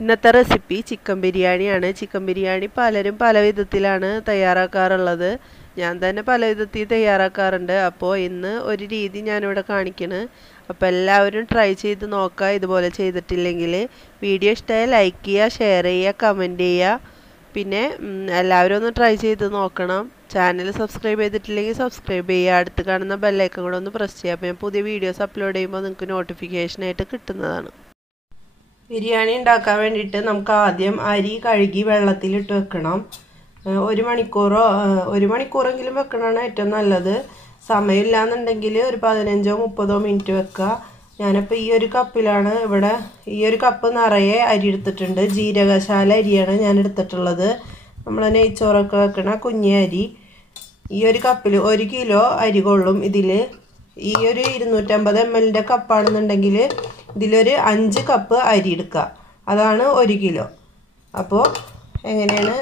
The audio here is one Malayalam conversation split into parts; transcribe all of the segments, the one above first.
ഇന്നത്തെ റെസിപ്പി ചിക്കൻ ബിരിയാണിയാണ്. ചിക്കൻ ബിരിയാണി പലരും പല വിധത്തിലാണ് തയ്യാറാക്കാറുള്ളത്. ഞാൻ തന്നെ പല വിധത്തിൽ തയ്യാറാക്കാറുണ്ട്. അപ്പോൾ ഇന്ന് ഒരു രീതി ഞാനിവിടെ കാണിക്കണ്. അപ്പോൾ എല്ലാവരും ട്രൈ ചെയ്ത് നോക്കുക. ഇതുപോലെ ചെയ്തിട്ടില്ലെങ്കിൽ വീഡിയോ ഇഷ്ടമായി ലൈക്ക് ചെയ്യുക, ഷെയർ ചെയ്യുക, കമൻറ്റ് ചെയ്യുക. പിന്നെ എല്ലാവരും ഒന്ന് ട്രൈ ചെയ്ത് നോക്കണം. ചാനൽ സബ്സ്ക്രൈബ് ചെയ്തിട്ടില്ലെങ്കിൽ സബ്സ്ക്രൈബ് ചെയ്യുക. അടുത്ത് കാണുന്ന ബെല്ലൈക്കൺ കൂടെ ഒന്ന് പ്രസ് ചെയ്യുക. അപ്പോൾ ഞാൻ പുതിയ വീഡിയോസ് അപ്ലോഡ് ചെയ്യുമ്പോൾ നിങ്ങൾക്ക് നോട്ടിഫിക്കേഷനായിട്ട് കിട്ടുന്നതാണ്. ബിരിയാണി ഉണ്ടാക്കാൻ വേണ്ടിയിട്ട് നമുക്ക് ആദ്യം അരി കഴുകി വെള്ളത്തിലിട്ട് വെക്കണം. ഒരു മണിക്കൂറെങ്കിലും വെക്കണതാണ് ഏറ്റവും നല്ലത്. സമയമില്ല എന്നുണ്ടെങ്കിൽ ഒരു 15-30 മിനിറ്റ് വെക്കുക. ഞാനിപ്പോൾ ഈ ഒരു കപ്പിലാണ് ഇവിടെ ഈ ഒരു കപ്പ് നിറയെ അരി എടുത്തിട്ടുണ്ട്. ജീരകശാല അരിയാണ് ഞാൻ എടുത്തിട്ടുള്ളത്. നമ്മൾ നെയ്ച്ചോറൊക്കെ വെക്കണ കുഞ്ഞി അരി. ഈ ഒരു കപ്പിൽ 1 കിലോ അരി കൊള്ളും. ഇതിൽ ഈ ഒരു 250 ml കപ്പാണെന്നുണ്ടെങ്കിൽ ഇതിലൊരു 5 കപ്പ് അരി എടുക്കുക. അതാണ് 1 കിലോ. അപ്പോൾ എങ്ങനെയാണ്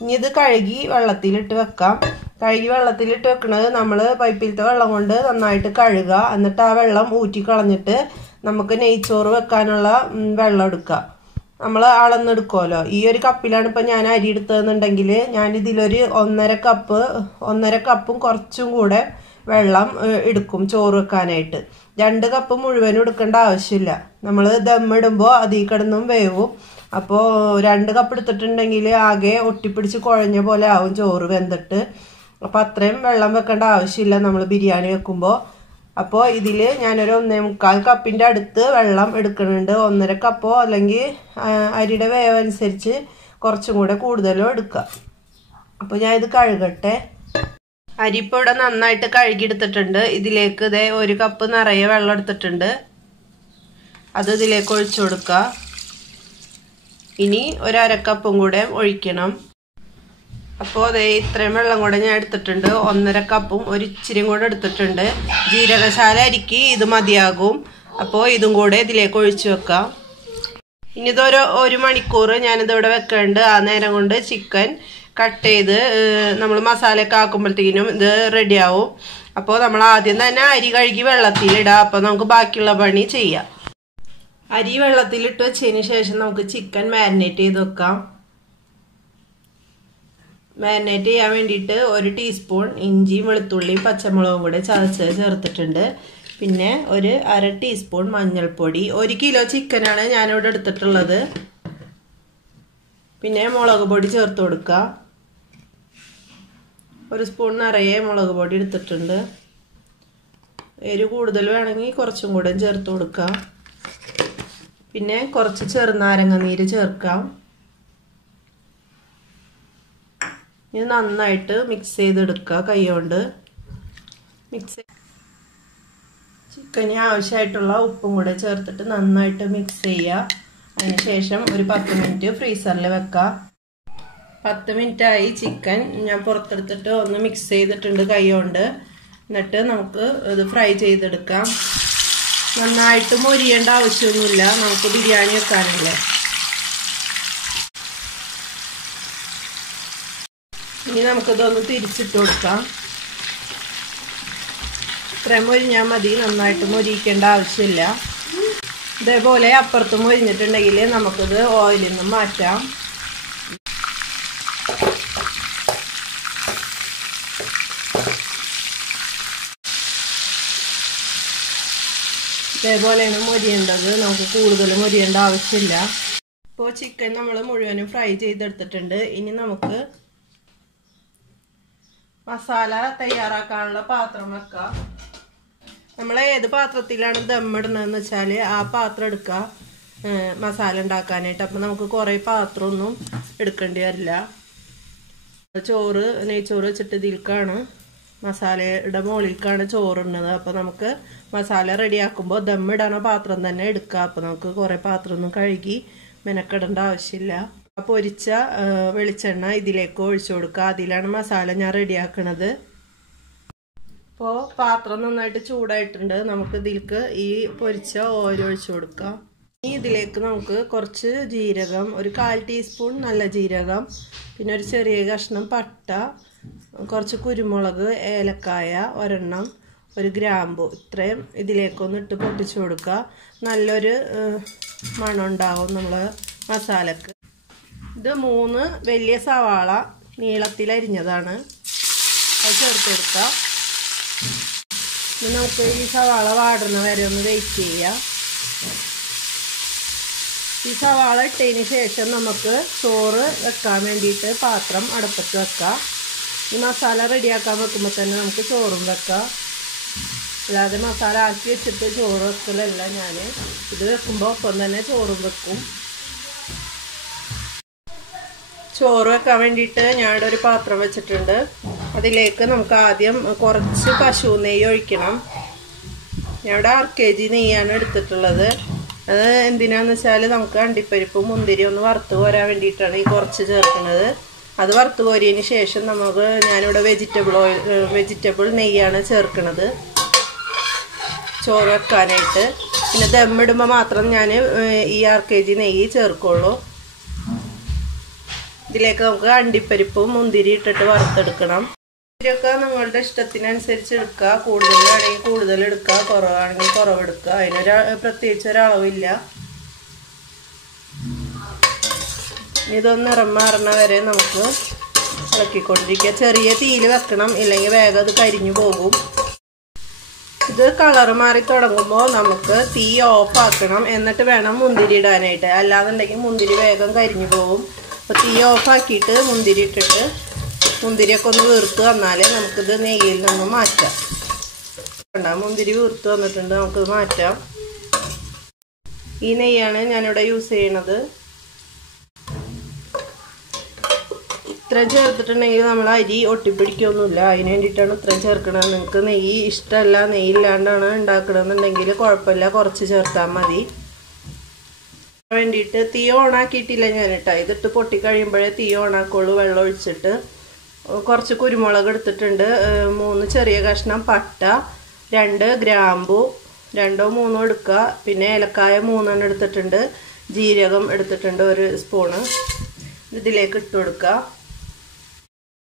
ഇനി ഇത് കഴുകി വെള്ളത്തിലിട്ട് വെക്കാം. കഴുകി വെള്ളത്തിലിട്ട് വെക്കുന്നത് നമ്മൾ പൈപ്പിലത്തെ വെള്ളം കൊണ്ട് നന്നായിട്ട് കഴുകുക. എന്നിട്ട് ആ വെള്ളം ഊറ്റി കളഞ്ഞിട്ട് നമുക്ക് നെയ്ച്ചോറ് വെക്കാനുള്ള വെള്ളം എടുക്കുക. നമ്മൾ അളന്നെടുക്കുമല്ലോ. ഈ ഒരു കപ്പിലാണ് ഇപ്പം ഞാൻ അരി എടുത്തതെന്നുണ്ടെങ്കിൽ ഞാനിതിലൊരു 1.5 കപ്പും കുറച്ചും കൂടെ വെള്ളം എടുക്കും ചോറ് വെക്കാനായിട്ട്. 2 കപ്പ് മുഴുവനും എടുക്കേണ്ട ആവശ്യമില്ല. നമ്മൾ ദമ്മിടുമ്പോൾ അതിൽ കിടന്നും വേവും. അപ്പോൾ 2 കപ്പ് എടുത്തിട്ടുണ്ടെങ്കിൽ ആകെ ഒട്ടിപ്പിടിച്ച് കുഴഞ്ഞ പോലെ ആവും ചോറ് വെന്തിട്ട്. അപ്പോൾ അത്രയും വെള്ളം വെക്കേണ്ട ആവശ്യമില്ല നമ്മൾ ബിരിയാണി വെക്കുമ്പോൾ. അപ്പോൾ ഇതിൽ ഞാനൊരു 1.25 കപ്പിൻ്റെ അടുത്ത് വെള്ളം എടുക്കുന്നുണ്ട്. 1.5 കപ്പോ അല്ലെങ്കിൽ അരിയുടെ വേവ് അനുസരിച്ച് കുറച്ചും കൂടെ കൂടുതലും എടുക്കുക. അപ്പോൾ ഞാൻ ഇത് കഴുകട്ടെ. അരി ഇപ്പോൾ ഇവിടെ നന്നായിട്ട് കഴുകിയെടുത്തിട്ടുണ്ട്. ഇതിലേക്ക് ഇതേ 1 കപ്പ് നിറയെ വെള്ളം എടുത്തിട്ടുണ്ട്. അത് ഇതിലേക്ക് ഒഴിച്ചു കൊടുക്കുക. ഇനി 1/2 കപ്പും കൂടെ ഒഴിക്കണം. അപ്പോൾ അതേ ഇത്രയും വെള്ളം കൂടെ ഞാൻ എടുത്തിട്ടുണ്ട്. 1.5 കപ്പും ഒരു ഇച്ചിരിയും കൂടെ എടുത്തിട്ടുണ്ട്. ജീരകശാല അരിക്ക് ഇത് മതിയാകും. അപ്പോൾ ഇതും കൂടെ ഇതിലേക്ക് ഒഴിച്ചു വെക്കാം. ഇനി ഇതൊരു 1 മണിക്കൂർ ഞാനിതിവിടെ വെക്കുന്നുണ്ട്. ആ നേരം കൊണ്ട് ചിക്കൻ കട്ട് ചെയ്ത് നമ്മൾ മസാലയൊക്കെ ആക്കുമ്പോഴത്തേക്കിനും ഇത് റെഡിയാവും. അപ്പോൾ നമ്മൾ ആദ്യം തന്നെ അരി കഴുകി വെള്ളത്തിലിടാം. അപ്പോൾ നമുക്ക് ബാക്കിയുള്ള പണി ചെയ്യാം. അരി വെള്ളത്തിലിട്ട് വെച്ചതിന് ശേഷം നമുക്ക് ചിക്കൻ മാരിനേറ്റ് ചെയ്ത് വെക്കാം. മാരിനേറ്റ് ചെയ്യാൻ വേണ്ടിയിട്ട് 1 ടീസ്പൂൺ ഇഞ്ചിയും വെളുത്തുള്ളിയും പച്ചമുളകും കൂടെ ചതച്ച് ചേർത്തിട്ടുണ്ട്. പിന്നെ ഒരു 1/2 ടീസ്പൂൺ മഞ്ഞൾപ്പൊടി. 1 കിലോ ചിക്കനാണ് ഞാനിവിടെ എടുത്തിട്ടുള്ളത്. പിന്നെ മുളക് പൊടി ചേർത്ത് കൊടുക്കുക. 1 സ്പൂൺ നിറയെ മുളക് പൊടി എടുത്തിട്ടുണ്ട്. എരിവ് കൂടുതൽ വേണമെങ്കിൽ കുറച്ചും കൂടെ ചേർത്ത് കൊടുക്കുക. പിന്നെ കുറച്ച് ചെറുനാരങ്ങ നീര് ചേർക്കാം. ഇത് നന്നായിട്ട് മിക്സ് ചെയ്തെടുക്കുക കൈകൊണ്ട്. ചിക്കന് ആവശ്യമായിട്ടുള്ള ഉപ്പും കൂടെ ചേർത്തിട്ട് നന്നായിട്ട് മിക്സ് ചെയ്യുക. അതിനുശേഷം ഒരു 10 മിനിറ്റ് ഫ്രീസറിൽ വെക്കുക. 10 മിനിറ്റായി ചിക്കൻ ഞാൻ പുറത്തെടുത്തിട്ട് ഒന്ന് മിക്സ് ചെയ്തിട്ടുണ്ട് കൈകൊണ്ട്. എന്നിട്ട് നമുക്ക് ഇത് ഫ്രൈ ചെയ്തെടുക്കാം. നന്നായിട്ട് മൊരിയേണ്ട ആവശ്യമൊന്നുമില്ല. നമുക്ക് ബിരിയാണി വെക്കാനല്ലേ. ഇനി നമുക്കിതൊന്ന് തിരിച്ചിട്ട് കൊടുക്കാം. ഇത്രയും മൊരിഞ്ഞാൽ മതി. നന്നായിട്ട് മൊരിയിക്കേണ്ട ആവശ്യമില്ല. ഇതേപോലെ അപ്പുറത്ത് മൊരിഞ്ഞിട്ടുണ്ടെങ്കിൽ നമുക്കിത് ഓയിലിൽ നിന്ന് മാറ്റാം. ഇതേപോലെയാണ് മൊരിയേണ്ടത്. നമുക്ക് കൂടുതൽ മൊരിയേണ്ട ആവശ്യമില്ല. ഇപ്പോൾ ചിക്കൻ നമ്മൾ മുഴുവനും ഫ്രൈ ചെയ്തെടുത്തിട്ടുണ്ട്. ഇനി നമുക്ക് മസാല തയ്യാറാക്കാനുള്ള പാത്രം വെക്കാം. നമ്മൾ ഏത് പാത്രത്തിലാണ് ദമ്മിടണമെന്ന് വെച്ചാൽ ആ പാത്രം എടുക്കുക മസാല ഉണ്ടാക്കാനായിട്ട്. അപ്പം നമുക്ക് കുറേ പാത്രമൊന്നും എടുക്കേണ്ടി വരില്ല. നെയ്ച്ചോറ് വെച്ചിട്ട് ഇതിൽക്കാണ് മസാലയുടെ മുകളിലേക്കാണ് ചോറിടുന്നത്. അപ്പോൾ നമുക്ക് മസാല റെഡിയാക്കുമ്പോൾ ദമ്മിടണ പാത്രം തന്നെ എടുക്കുക. അപ്പോൾ നമുക്ക് കുറേ പാത്രമൊന്നും കഴുകി മെനക്കെടേണ്ട ആവശ്യമില്ല. പൊരിച്ച വെളിച്ചെണ്ണ ഇതിലേക്ക് ഒഴിച്ചു കൊടുക്കുക. അതിലാണ് മസാല ഞാൻ റെഡിയാക്കണത്. ഇപ്പോൾ പാത്രം നന്നായിട്ട് ചൂടായിട്ടുണ്ട്. നമുക്ക് ഇതിലേക്ക് ഈ പൊരിച്ച ഓയിൽ ഒഴിച്ചു കൊടുക്കാം. ഇനി ഇതിലേക്ക് നമുക്ക് കുറച്ച് ജീരകം, ഒരു 1/4 ടീസ്പൂൺ നല്ല ജീരകം, പിന്നെ ഒരു ചെറിയ കഷ്ണം പട്ട, കുറച്ച് കുരുമുളക്, ഏലക്കായ ഒരെണ്ണം, ഒരു ഗ്രാമ്പു, ഇത്രയും ഇതിലേക്കൊന്ന് ഇട്ട് പൊട്ടിച്ചു കൊടുക്കുക. നല്ലൊരു മണം ഉണ്ടാവും നമ്മൾ മസാലക്ക്. ഇത് 3 വലിയ സവാള നീളത്തിൽ അരിഞ്ഞതാണ്, അത് ചേർത്ത് കൊടുക്കാം. ഇനി നമുക്ക് ഈ സവാള വാടുന്ന വരെ ഒന്ന് വെയിറ്റ് ചെയ്യാം. ഈ സവാള ഇട്ടതിന് ശേഷം നമുക്ക് ചോറ് വെക്കാൻ വേണ്ടിയിട്ട് പാത്രം അടുപ്പത്ത് വെക്കാം. ഈ മസാല റെഡിയാക്കാൻ വെക്കുമ്പോൾ തന്നെ നമുക്ക് ചോറും വെക്കാം. അല്ലാതെ മസാല ആക്കി വെച്ചിട്ട് ചോറ് വെക്കലല്ല ഞാൻ. ഇത് വെക്കുമ്പോൾ ഒപ്പം തന്നെ ചോറും വെക്കും. ചോറ് വെക്കാൻ വേണ്ടിയിട്ട് ഞാനിവിടെ ഒരു പാത്രം വെച്ചിട്ടുണ്ട്. അതിലേക്ക് നമുക്ക് ആദ്യം കുറച്ച് പശു നെയ്യ് ഒഴിക്കണം. ഞാൻ ഇവിടെ 1 kg നെയ്യാണ് എടുത്തിട്ടുള്ളത്. അത് എന്തിനാന്ന് വെച്ചാൽ നമുക്ക് അണ്ടിപ്പരിപ്പും മുന്തിരി ഒന്ന് വറുത്ത് കോരാൻ വേണ്ടിയിട്ടാണ് ഈ കുറച്ച് ചേർക്കുന്നത്. അത് വറുത്ത് കോരിയതിന് ശേഷം ഞാനിവിടെ വെജിറ്റബിൾ നെയ്യാണ് ചേർക്കുന്നത് ചോറ് വെക്കാനായിട്ട്. പിന്നെ ദമ്മിടുമ്പോൾ മാത്രം ഞാൻ ഈ 1 kg നെയ്യ് ചേർക്കുള്ളൂ. ഇതിലേക്ക് നമുക്ക് അണ്ടിപ്പരിപ്പും മുന്തിരി ഇട്ടിട്ട് വറുത്തെടുക്കണം. മുന്തിരിയൊക്കെ നിങ്ങളുടെ ഇഷ്ടത്തിനനുസരിച്ച് എടുക്കുക. കൂടുതലാണെങ്കിൽ കൂടുതൽ എടുക്കുക, കുറവാണെങ്കിൽ കുറവെടുക്കുക. പ്രത്യേകിച്ച് ഒരളവില്ല. ഇതൊന്ന് നിറം മാറണ വരെ നമുക്ക് ഇളക്കിക്കൊണ്ടിരിക്കുക. ചെറിയ തീയിൽ വെക്കണം, ഇല്ലെങ്കിൽ വേഗം അത് കരിഞ്ഞു പോകും. ഇത് കളർ മാറി തുടങ്ങുമ്പോൾ നമുക്ക് തീ ഓഫ് ആക്കണം. എന്നിട്ട് വേണം മുന്തിരി ഇടാനായിട്ട്. അല്ലാന്നുണ്ടെങ്കിൽ മുന്തിരി വേഗം കരിഞ്ഞു പോകും. അപ്പോൾ തീ ഓഫാക്കിയിട്ട് മുന്തിരി ഇട്ടിട്ട് മുന്തിരിയൊക്കെ ഒന്ന് വീർത്ത് വന്നാൽ നമുക്കിത് നെയ്യിൽ നിന്ന് മാറ്റാം. മുന്തിരി വീർത്ത് വന്നിട്ടുണ്ട്, നമുക്കിത് മാറ്റാം. ഈ നെയ്യാണ് ഞാനിവിടെ യൂസ് ചെയ്യണത്. ഇത്രയും ചേർത്തിട്ടുണ്ടെങ്കിൽ നമ്മൾ അരി ഒട്ടിപ്പിടിക്കൊന്നുമില്ല. അതിന് വേണ്ടിയിട്ടാണ് ഇത്രയും ചേർക്കണത്. നിങ്ങൾക്ക് നെയ്യ് ഇഷ്ടമല്ല, നെയ്യില്ലാണ്ടാണ് ഉണ്ടാക്കണമെന്നുണ്ടെങ്കിൽ കുഴപ്പമില്ല, കുറച്ച് ചേർത്താൽ മതി. വേണ്ടിയിട്ട് തീ ഓണാക്കിയിട്ടില്ല ഞാൻ കേട്ടോ. ഇതിട്ട് പൊട്ടിക്കഴിയുമ്പോഴേ തീ ഓണാക്കുള്ളൂ. വെള്ളം ഒഴിച്ചിട്ട് കുറച്ച് കുരുമുളക് എടുത്തിട്ടുണ്ട്, 3 ചെറിയ കഷ്ണം പട്ട, 2 ഗ്രാമ്പു 2 or 3 എടുക്കുക. പിന്നെ ഏലക്കായ 3 എടുത്തിട്ടുണ്ട്, ജീരകം എടുത്തിട്ടുണ്ട് 1 സ്പൂണ്. ഇതിലേക്ക് ഇട്ട് കൊടുക്കുക.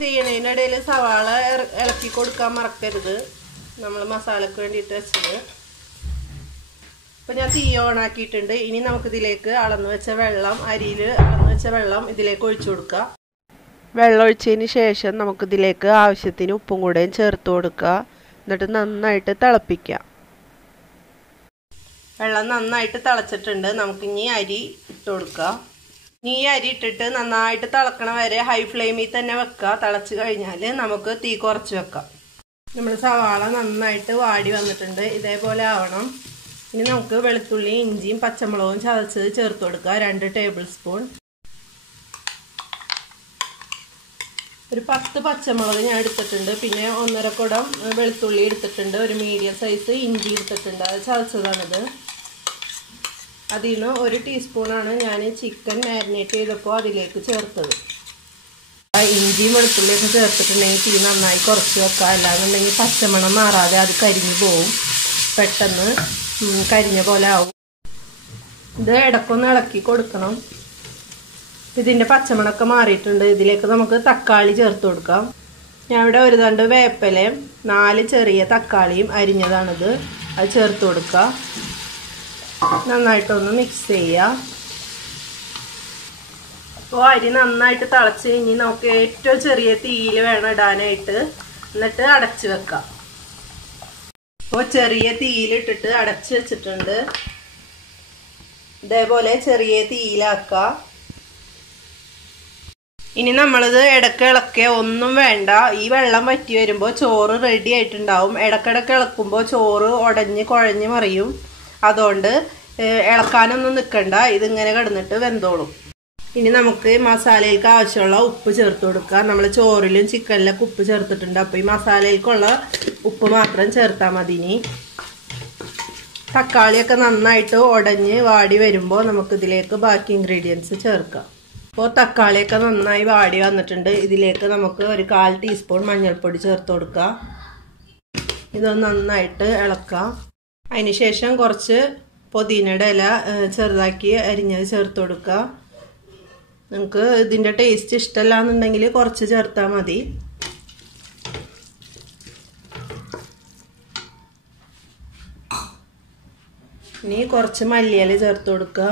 ചെയ്യണതിനിടയിൽ സവാള ഇളക്കി കൊടുക്കാൻ മറക്കരുത്, നമ്മൾ മസാലക്ക് വേണ്ടിയിട്ട് വെച്ചത്. അപ്പോൾ ഞാൻ തീ ഓണാക്കിയിട്ടുണ്ട്. ഇനി നമുക്കിതിലേക്ക് അളന്ന് വെച്ച വെള്ളം, അരിയിൽ അളന്ന് വെച്ച വെള്ളം ഇതിലേക്ക് ഒഴിച്ചു കൊടുക്കുക. വെള്ളം ഒഴിച്ചതിന് ശേഷം നമുക്കിതിലേക്ക് ആവശ്യത്തിന് ഉപ്പും കൂടെയും ചേർത്ത് കൊടുക്കുക. എന്നിട്ട് നന്നായിട്ട് തിളപ്പിക്കുക. വെള്ളം നന്നായിട്ട് തിളച്ചിട്ടുണ്ട്. നമുക്കിനി അരി ഇട്ട് കൊടുക്കുക. ഈ അരി ഇട്ടിട്ട് നന്നായിട്ട് തിളക്കണ വരെ ഹൈ ഫ്ലെയിമിൽ തന്നെ വെക്കുക. തിളച്ച് കഴിഞ്ഞാൽ നമുക്ക് തീ കുറച്ച് വെക്കാം. നമ്മൾ സവാള നന്നായിട്ട് വാടി വന്നിട്ടുണ്ട്. ഇതേപോലെ ആവണം. ഇനി നമുക്ക് വെളുത്തുള്ളി, ഇഞ്ചിയും പച്ചമുളകും ചതച്ചത് ചേർത്ത് കൊടുക്കുക. 2 ടേബിൾ സ്പൂൺ. ഒരു 10 പച്ചമുളക് ഞാൻ എടുത്തിട്ടുണ്ട്. പിന്നെ 1.5 കുടം വെളുത്തുള്ളി എടുത്തിട്ടുണ്ട്. ഒരു മീഡിയം സൈസ് ഇഞ്ചി എടുത്തിട്ടുണ്ട്, അത് ചതച്ചതാണിത്. അതിൽ നിന്ന് 1 ടീസ്പൂണാണ് ഞാൻ ചിക്കൻ മാരിനേറ്റ് ചെയ്തപ്പോൾ അതിലേക്ക് ചേർത്തത്. ഇഞ്ചിയും വെളുത്തുള്ളിയൊക്കെ ചേർത്തിട്ടുണ്ടെങ്കിൽ തീ നന്നായി കുറച്ച് വെക്കുക. അല്ലാന്നുണ്ടെങ്കിൽ പച്ചമണം മാറാതെ അത് കരിഞ്ഞു പോവും, പെട്ടെന്ന് കരിഞ്ഞ പോലെ ആവും. ഇത് ഇടയ്ക്കൊന്ന് ഇളക്കി കൊടുക്കണം. ഇതിൻ്റെ പച്ചമണമൊക്കെ മാറിയിട്ടുണ്ട്. ഇതിലേക്ക് നമുക്ക് തക്കാളി ചേർത്ത് കൊടുക്കാം. ഞാൻ ഇവിടെ 1 തണ്ട് വേപ്പിലയും 4 ചെറിയ തക്കാളിയും അരിഞ്ഞതാണിത്, അത് ചേർത്ത് കൊടുക്കുക. നന്നായിട്ടൊന്ന് മിക്സ് ചെയ്യുക. അപ്പോൾ അരി നന്നായിട്ട് തിളച്ച് കഴിഞ്ഞ് നമുക്ക് ഏറ്റവും ചെറിയ തീയിൽ വേണം ഇടാനായിട്ട്. എന്നിട്ട് അടച്ച് വെക്കാം. അപ്പോൾ ചെറിയ തീയിലിട്ടിട്ട് അടച്ച് വെച്ചിട്ടുണ്ട്. ഇതേപോലെ ചെറിയ തീയിലാക്കുക. ഇനി നമ്മളിത് ഇടയ്ക്ക് ഇളക്കുക, ഒന്നും വേണ്ട. ഈ വെള്ളം വറ്റി വരുമ്പോൾ ചോറ് റെഡി ആയിട്ടുണ്ടാവും. ഇടയ്ക്കിടയ്ക്ക് ഇളക്കുമ്പോൾ ചോറ് ഉടഞ്ഞ് കുഴഞ്ഞ് മറിയും. അതുകൊണ്ട് ഇളക്കാനൊന്നും നിൽക്കണ്ട, ഇതിങ്ങനെ കിടന്നിട്ട് വെന്തോളും. ഇനി നമുക്ക് മസാലയിലേക്ക് ആവശ്യമുള്ള ഉപ്പ് ചേർത്ത് കൊടുക്കുക. നമ്മൾ ചോറിലും ചിക്കനിലൊക്കെ ഉപ്പ് ചേർത്തിട്ടുണ്ട്. അപ്പോൾ ഈ മസാലയിലേക്കുള്ള ഉപ്പ് മാത്രം ചേർത്താൽ മതി. ഇനി തക്കാളിയൊക്കെ നന്നായിട്ട് ഉടഞ്ഞ് വാടി വരുമ്പോൾ നമുക്കിതിലേക്ക് ബാക്കി ഇൻഗ്രീഡിയൻസ് ചേർക്കാം. അപ്പോൾ തക്കാളിയൊക്കെ നന്നായി വാടി വന്നിട്ടുണ്ട്. ഇതിലേക്ക് നമുക്ക് ഒരു 1/4 ടീസ്പൂൺ മഞ്ഞൾപ്പൊടി ചേർത്ത് കൊടുക്കുക. ഇതൊന്ന് നന്നായിട്ട് ഇളക്കാം. അതിനുശേഷം കുറച്ച് പുതിനയുടെ ഇല ചെറുതാക്കി അരിഞ്ഞത് ചേർത്ത് കൊടുക്കുക. നിങ്ങൾക്ക് ഇതിൻ്റെ ടേസ്റ്റ് ഇഷ്ടമല്ല എന്നുണ്ടെങ്കിൽ കുറച്ച് ചേർത്താൽ മതി. ഇനി കുറച്ച് മല്ലിയില ചേർത്ത് കൊടുക്കുക.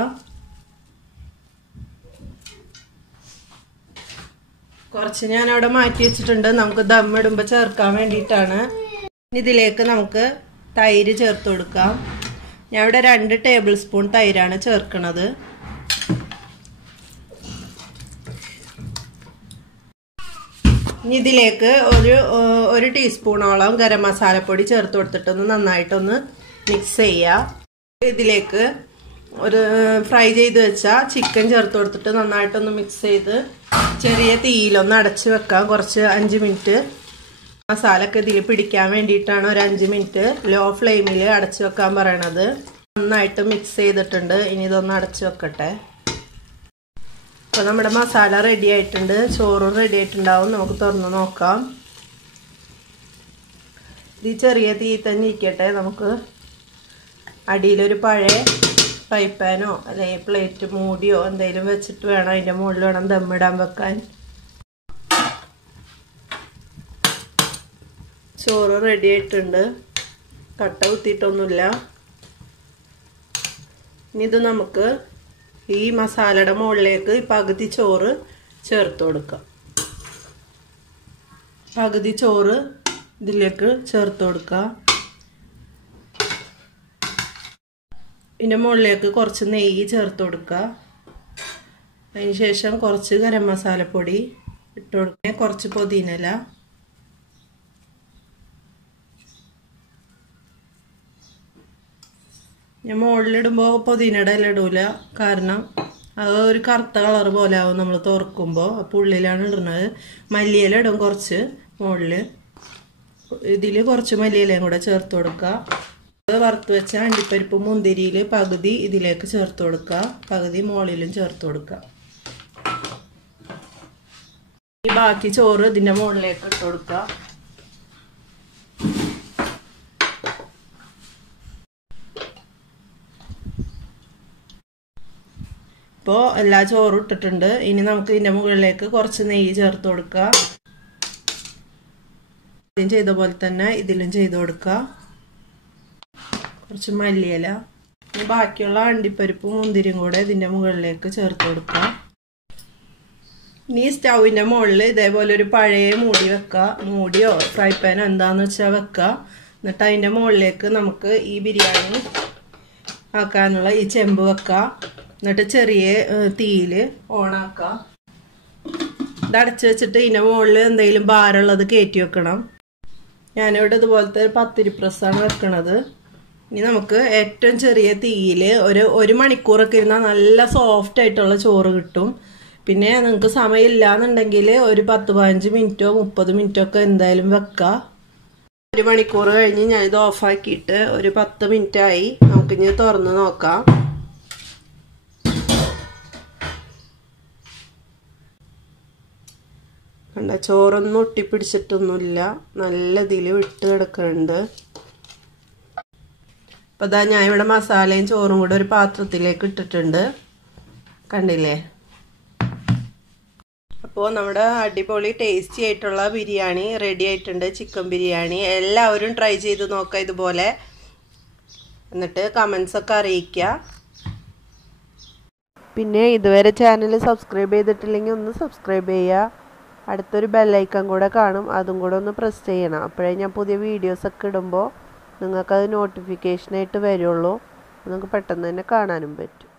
കുറച്ച് ഞാൻ അവിടെ മാറ്റി വെച്ചിട്ടുണ്ട്, നമുക്ക് ദം ഇടുമ്പോൾ ചേർക്കാൻ വേണ്ടിയിട്ടാണ്. ഇതിലേക്ക് നമുക്ക് തൈര് ചേർത്ത് കൊടുക്കാം. ഞാൻ ഇവിടെ 2 ടേബിൾ സ്പൂൺ തൈരാണ് ചേർക്കുന്നത്. ഇനി ഇതിലേക്ക് ഒരു ടീസ്പൂണോളം ഗരം മസാലപ്പൊടി ചേർത്ത് കൊടുത്തിട്ടൊന്ന് നന്നായിട്ടൊന്ന് മിക്സ് ചെയ്യുക. ഇതിലേക്ക് ഒരു ഫ്രൈ ചെയ്ത് വെച്ച ചിക്കൻ ചേർത്ത് കൊടുത്തിട്ട് നന്നായിട്ടൊന്ന് മിക്സ് ചെയ്ത് ചെറിയ തീയിലൊന്ന് അടച്ച് വെക്കാം. കുറച്ച് 5 മിനിറ്റ് മസാലയൊക്കെ ഇതിൽ പിടിക്കാൻ വേണ്ടിയിട്ടാണ് ഒരു 5 മിനിറ്റ് ലോ ഫ്ലെയിമിൽ അടച്ച് വെക്കാൻ പറയണത്. നന്നായിട്ട് മിക്സ് ചെയ്തിട്ടുണ്ട്. ഇനി ഇതൊന്ന് അടച്ച് വെക്കട്ടെ. അപ്പോൾ നമ്മുടെ മസാല റെഡി ആയിട്ടുണ്ട്, ചോറും റെഡി ആയിട്ടുണ്ടാവും. നമുക്ക് തുറന്ന് നോക്കാം. ഇത് ചെറിയ തീ തന്നെ ഇരിക്കട്ടെ. നമുക്ക് അടിയിലൊരു പഴയ ഫ്രൈ പാനോ അല്ലെങ്കിൽ പ്ലേറ്റ് മൂടിയോ എന്തെങ്കിലും വെച്ചിട്ട് വേണം, അതിൻ്റെ മുകളിൽ വേണം ദമ്മിടാൻ വെക്കാൻ. ചോറ് റെഡി ആയിട്ടുണ്ട്, കട്ട കുത്തിയിട്ടൊന്നുമില്ല. ഇനി ഇത് നമുക്ക് ഈ മസാലയുടെ മുകളിലേക്ക് പകുതി ചോറ് ചേർത്ത് കൊടുക്കാം. പകുതി ചോറ് ഇതിലേക്ക് ചേർത്ത് കൊടുക്കാം. ഇതിൻ്റെ മുകളിലേക്ക് കുറച്ച് നെയ്യ് ചേർത്ത് കൊടുക്കുക. അതിന് ശേഷം കുറച്ച് ഗരം മസാലപ്പൊടി ഇട്ട് കൊടുക്കുക, കുറച്ച് പുതിനയില, ഞാൻ മുകളിലിടുമ്പോൾ പുതിനയുടെ ഇല ഇടൂല, കാരണം അത് ഒരു കറുത്ത കളർ പോലെ ആവും നമ്മൾ തുറക്കുമ്പോൾ. അപ്പോൾ ഉള്ളിലാണ് ഇടുന്നത്. മല്ലിയില ഇടും കുറച്ച് മുകളിൽ. ഇതിൽ കുറച്ച് മല്ലിയിലയും കൂടെ ചേർത്ത് കൊടുക്കുക. വറുത്ത് വെച്ച അണ്ടിപ്പരിപ്പ് മുന്തിരിയിൽ പകുതി ഇതിലേക്ക് ചേർത്ത് കൊടുക്കുക, പകുതി മുകളിലും ചേർത്ത് കൊടുക്കുക. ഈ ബാക്കി ചോറ് ഇതിൻ്റെ മുകളിലേക്ക് ഇട്ട് കൊടുക്കുക. ഇപ്പോൾ എല്ലാ ചോറും ഇട്ടിട്ടുണ്ട്. ഇനി നമുക്ക് ഇതിൻ്റെ മുകളിലേക്ക് കുറച്ച് നെയ്യ് ചേർത്ത് കൊടുക്കുക. ആദ്യം ചെയ്ത പോലെ തന്നെ ഇതിലും ചെയ്ത് കൊടുക്കുക. കുറച്ച് മല്ലിയില, ഇനി ബാക്കിയുള്ള അണ്ടിപ്പരിപ്പും മുന്തിരിയും കൂടെ ഇതിൻ്റെ മുകളിലേക്ക് ചേർത്ത് കൊടുക്കുക. ഇനി സ്റ്റൗവിൻ്റെ മുകളിൽ ഇതേപോലെ ഒരു പഴയ മൂടി വെക്കുക. മൂടിയോ ഫ്രൈ പാനോ എന്താണെന്ന് വെച്ചാൽ വെക്കുക. എന്നിട്ട് അതിൻ്റെ മുകളിലേക്ക് നമുക്ക് ഈ ബിരിയാണി ആക്കാനുള്ള ഈ ചെമ്പ് വെക്കുക. എന്നിട്ട് ചെറിയ തീയിൽ ഓണാക്കുക. ഇത് അടച്ച് വെച്ചിട്ട് ഇതിൻ്റെ മുകളിൽ എന്തെങ്കിലും ഭാരമുള്ളത് കയറ്റി വെക്കണം. ഞാനിവിടെ ഇതുപോലത്തെ ഒരു പത്തിരി പ്രസ്സാണ് വെക്കണത്. ഇനി നമുക്ക് ഏറ്റവും ചെറിയ തീയിൽ ഒരു മണിക്കൂറൊക്കെ ഇരുന്നാൽ നല്ല സോഫ്റ്റ് ആയിട്ടുള്ള ചോറ് കിട്ടും. പിന്നെ നിങ്ങൾക്ക് സമയമില്ല എന്നുണ്ടെങ്കിൽ ഒരു 10-15 മിനിറ്റോ 30 മിനിറ്റോ ഒക്കെ എന്തായാലും വെക്കാം. 1 മണിക്കൂർ കഴിഞ്ഞ് ഞാനിത് ഓഫാക്കിയിട്ട് ഒരു 10 മിനിറ്റായി. നമുക്കിനി തുറന്ന് നോക്കാം. കണ്ട, ചോറൊന്നും ഒട്ടിപ്പിടിച്ചിട്ടൊന്നുമില്ല, നല്ല ഇതിൽ വിട്ട് കിടക്കുന്നുണ്ട്. അപ്പോൾ ഇതാ ഞാൻ ഇവിടെ മസാലയും ചോറും കൂടെ ഒരു പാത്രത്തിലേക്ക് ഇട്ടിട്ടുണ്ട്, കണ്ടില്ലേ. അപ്പോൾ നമ്മുടെ അടിപൊളി ടേസ്റ്റി ആയിട്ടുള്ള ബിരിയാണി റെഡി ആയിട്ടുണ്ട്, ചിക്കൻ ബിരിയാണി. എല്ലാവരും ട്രൈ ചെയ്ത് നോക്കുക ഇതുപോലെ, എന്നിട്ട് കമൻസൊക്കെ അറിയിക്കുക. പിന്നെ ഇതുവരെ ചാനൽ സബ്സ്ക്രൈബ് ചെയ്തിട്ടില്ലെങ്കിൽ ഒന്ന് സബ്സ്ക്രൈബ് ചെയ്യുക. അടുത്തൊരു ബെല്ലൈക്കൺ കൂടെ കാണും, അതും കൂടെ ഒന്ന് പ്രസ് ചെയ്യണം. അപ്പോഴേ ഞാൻ പുതിയ വീഡിയോസൊക്കെ ഇടുമ്പോൾ നിങ്ങൾക്കത് നോട്ടിഫിക്കേഷനായിട്ട് വരുള്ളൂ. നിങ്ങൾക്ക് പെട്ടെന്ന് തന്നെ കാണാനും പറ്റും.